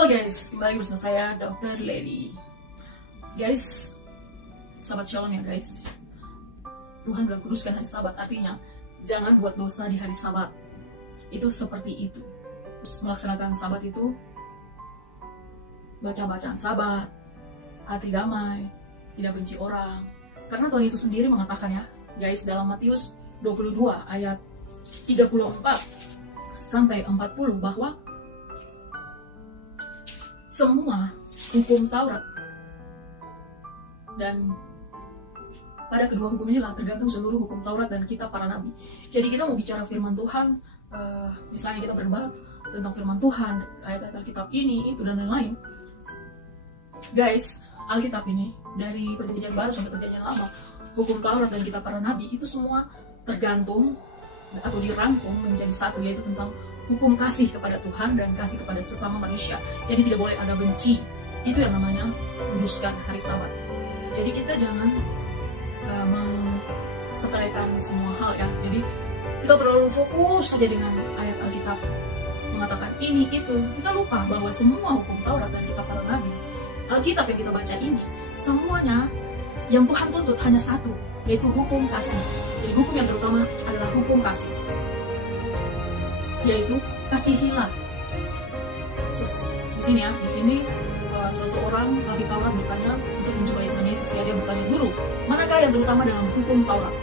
Halo guys, kembali bersama saya Dr. Lady. Guys, sahabat shalom ya guys. Tuhan bilang kuduskan hari Sabat, artinya jangan buat dosa di hari Sabat. Itu seperti itu. Terus melaksanakan Sabat itu baca bacaan Sabat, hati damai, tidak benci orang. Karena Tuhan Yesus sendiri mengatakan ya, guys, dalam Matius 22 ayat 34 sampai 40 bahwa semua hukum Taurat dan pada kedua hukum inilah tergantung seluruh hukum Taurat dan kitab para nabi. Jadi kita mau bicara firman Tuhan, misalnya kita berdebat tentang firman Tuhan, ayat-ayat Alkitab ini, itu dan lain-lain. Guys, Alkitab ini dari perjanjian baru sampai perjanjian lama, hukum Taurat dan kitab para nabi itu semua tergantung atau dirangkum menjadi satu, yaitu tentang hukum kasih kepada Tuhan dan kasih kepada sesama manusia. Jadi tidak boleh ada benci. Itu yang namanya kuduskan hari Sabat. Jadi kita jangan mensepelekan semua hal ya. Jadi kita terlalu fokus saja dengan ayat Alkitab mengatakan ini itu. Kita lupa bahwa semua hukum Taurat dan kitab para nabi, Alkitab yang kita baca ini, semuanya yang Tuhan tuntut hanya satu, yaitu hukum kasih. Jadi hukum yang terutama adalah hukum kasih, yaitu kasihilah. Di sini ya, di sini seseorang ahli Taurat bertanya untuk mencoba Tuhan Yesus ya, dia bertanya, guru, manakah yang terutama dalam hukum Taurat?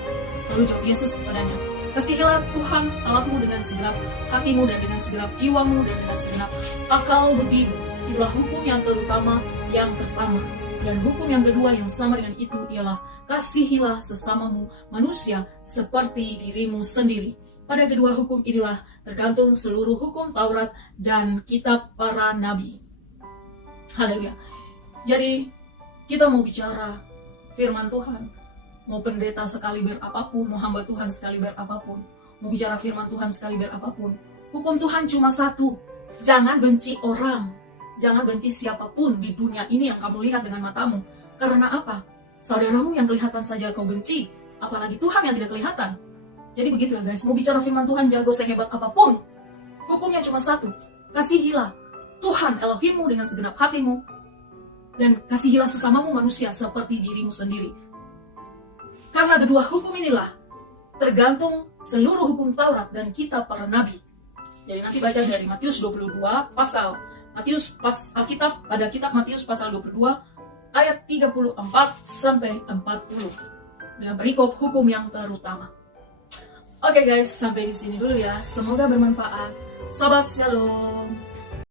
Lalu jawab Yesus kepadanya, kasihilah Tuhan Allahmu dengan segenap hatimu dan dengan segenap jiwamu dan dengan segenap akal budimu. Itulah hukum yang terutama, yang pertama. Dan hukum yang kedua yang sama dengan itu ialah kasihilah sesamamu manusia seperti dirimu sendiri. Pada kedua hukum inilah tergantung seluruh hukum Taurat dan kitab para nabi. Haleluya. Jadi kita mau bicara firman Tuhan, mau pendeta sekaliber apapun, mau hamba Tuhan sekaliber apapun, mau bicara firman Tuhan sekaliber apapun, hukum Tuhan cuma satu. Jangan benci orang, jangan benci siapapun di dunia ini yang kamu lihat dengan matamu. Karena apa? Saudaramu yang kelihatan saja kau benci, apalagi Tuhan yang tidak kelihatan. Jadi begitu ya guys, mau bicara firman Tuhan jago sehebat apapun, hukumnya cuma satu. Kasihilah Tuhan Elohimmu dengan segenap hatimu, dan kasihilah sesamamu manusia seperti dirimu sendiri. Karena kedua hukum inilah tergantung seluruh hukum Taurat dan kitab para nabi. Jadi nanti baca dari Matius 22 pasal Alkitab pada kitab Matius pasal 22 ayat 34 sampai 40 dengan perikop hukum yang terutama. Oke guys, sampai di sini dulu ya. Semoga bermanfaat. Sahabat shalom.